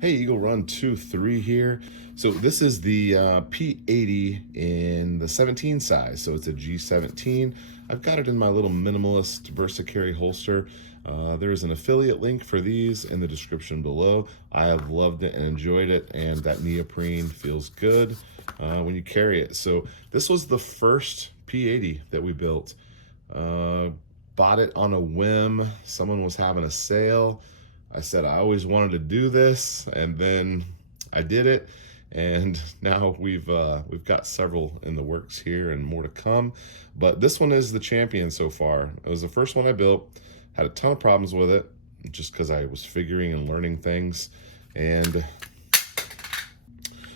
Hey, Eagle Run 2-3 here. So this is the P80 in the 17 size. So it's a G17. I've got it in my little minimalist VersaCarry holster. There's an affiliate link for these in the description below. I have loved it and enjoyed it, and that neoprene feels good when you carry it. So this was the first P80 that we built. Uh, Bought it on a whim. Someone was having a sale. I said I always wanted to do this, and then I did it, and now we've got several in the works here and more to come. But this one is the champion so far. It was the first one I built. Had a ton of problems with it, just because I was figuring and learning things, and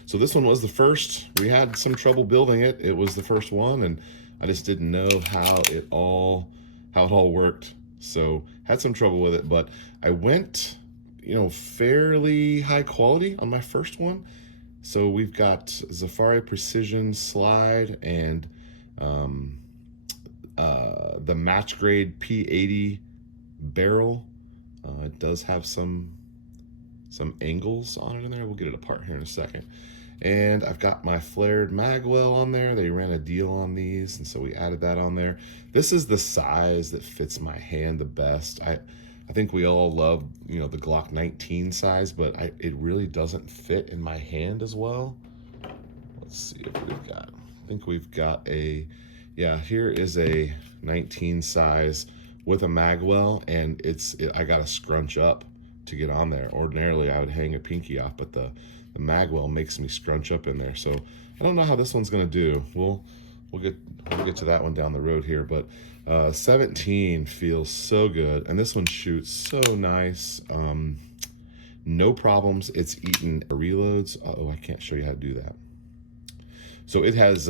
so this one was the first. We had some trouble building it. It was the first one, and I just didn't know how it all worked. So had some trouble with it, but I went, fairly high quality on my first one. So we've got Zafari Precision slide and the match grade P80 barrel. It does have some angles on it in there. We'll get it apart here in a second. And I've got my flared magwell on there. They ran a deal on these, and so we added that on there. This is the size that fits my hand the best. I think we all love, the Glock 19 size, but it really doesn't fit in my hand as well. Let's see if we've got, I think we've got yeah, here is a 19 size with a magwell, and I got to scrunch up to get on there. Ordinarily, I would hang a pinky off, but the magwell makes me scrunch up in there. So I don't know how this one's gonna do. We'll get to that one down the road here, but 17 feels so good, and this one shoots so nice. No problems. It's eaten reloads. Oh, I can't show you how to do that. So it has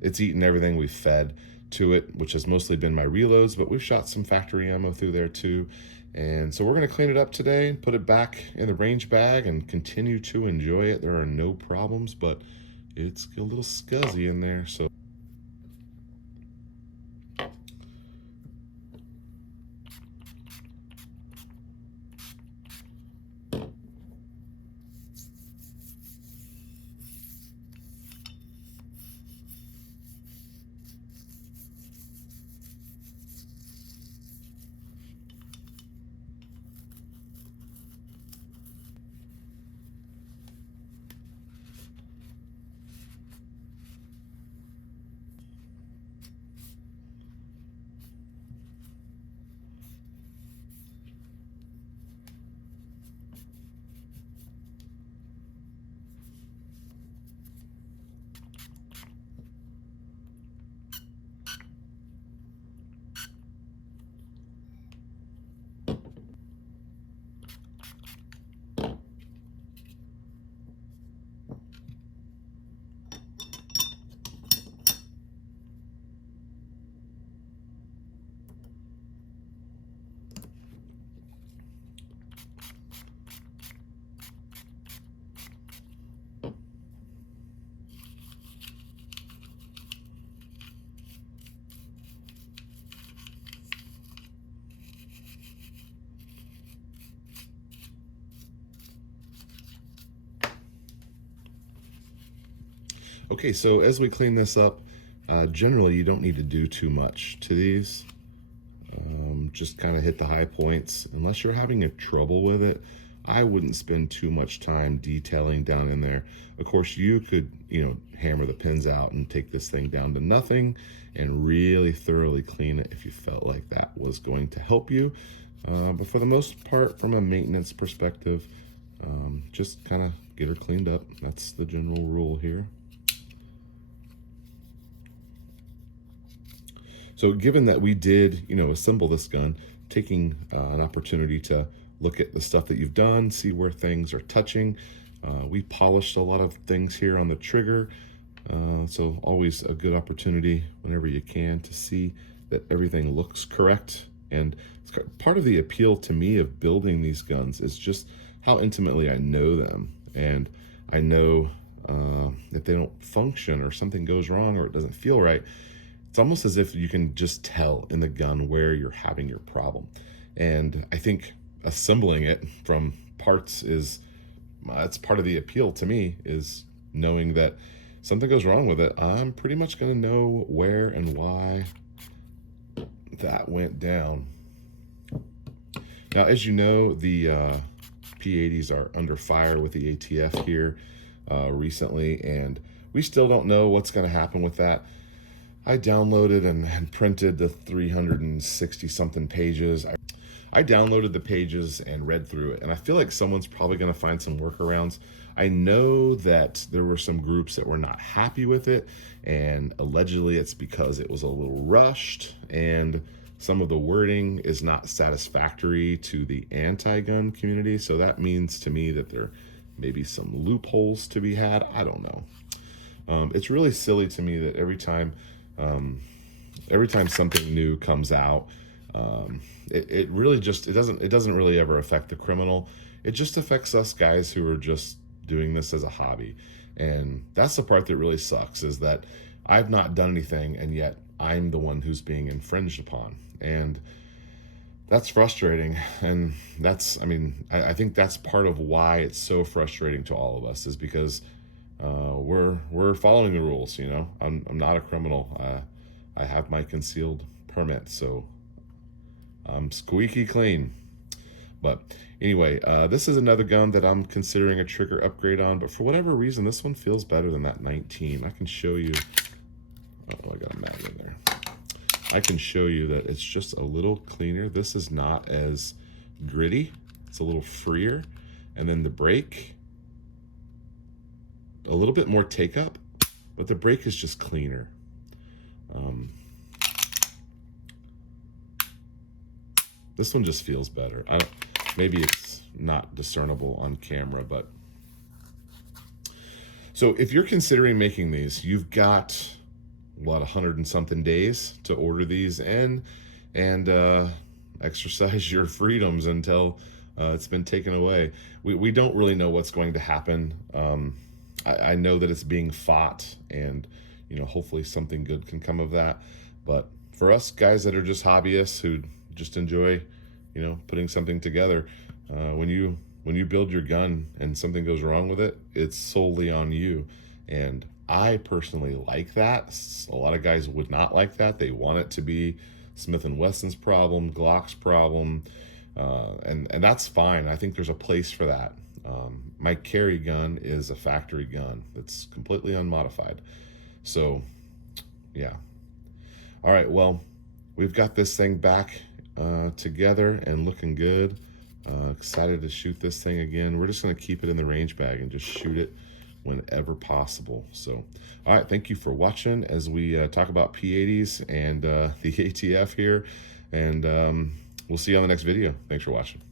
it's eaten everything we've fed to it, which has mostly been my reloads, but we've shot some factory ammo through there too. And so we're going to clean it up today and put it back in the range bag and continue to enjoy it. There are no problems, but it's a little scuzzy in there. So okay, so as we clean this up, generally you don't need to do too much to these. Just kind of hit the high points. Unless you're having a trouble with it, I wouldn't spend too much time detailing down in there. Of course, you could, hammer the pins out and take this thing down to nothing and really thoroughly clean it if you felt like that was going to help you. But for the most part, from a maintenance perspective, just kind of get her cleaned up. That's the general rule here. So given that we did, assemble this gun, taking an opportunity to look at the stuff that you've done, see where things are touching. We polished a lot of things here on the trigger. So always a good opportunity whenever you can to see that everything looks correct. And part of the appeal to me of building these guns is just how intimately I know them. And I know if they don't function or something goes wrong or it doesn't feel right, it's almost as if you can just tell in the gun where you're having your problem. And I think assembling it from parts is that's part of the appeal to me, is knowing that something goes wrong with it, I'm pretty much going to know where and why that went down. Now, as you know, the P80s are under fire with the ATF here recently, and we still don't know what's going to happen with that. I downloaded and printed the 360 something pages. I downloaded the pages and read through it, and I feel like someone's probably going to find some workarounds. I know that there were some groups that were not happy with it, and allegedly it's because it was a little rushed, and some of the wording is not satisfactory to the anti-gun community. So that means to me that there may be some loopholes to be had. I don't know. It's really silly to me that every time something new comes out, it really just, it doesn't really ever affect the criminal. It just affects us guys who are just doing this as a hobby. And that's the part that really sucks, is that I've not done anything, and yet I'm the one who's being infringed upon. And that's frustrating. And that's, I mean, I think that's part of why it's so frustrating to all of us, is because we're following the rules. You know, I'm not a criminal. I have my concealed permit, so I'm squeaky clean. But anyway, this is another gun that I'm considering a trigger upgrade on, but for whatever reason, this one feels better than that 19. I can show you. Oh, I got a mag in there. I can show you that it's just a little cleaner. This is not as gritty. It's a little freer. And then the brake, a little bit more take up, but the brake is just cleaner. This one just feels better. Maybe it's not discernible on camera, but so if you're considering making these, you've got what, 100 and something days to order these and exercise your freedoms until it's been taken away. We don't really know what's going to happen. I know that it's being fought, and you know, hopefully something good can come of that. But for us guys that are just hobbyists who just enjoy, you know, putting something together, when you build your gun and something goes wrong with it, it's solely on you. And I personally like that. A lot of guys would not like that. They want it to be Smith & Wesson's problem, Glock's problem, and that's fine. I think there's a place for that. My carry gun is a factory gun that's completely unmodified. So, yeah. All right, well, we've got this thing back together and looking good. Excited to shoot this thing again. We're just going to keep it in the range bag and just shoot it whenever possible. So, all right, thank you for watching as we talk about P80s and the ATF here, and we'll see you on the next video. Thanks for watching.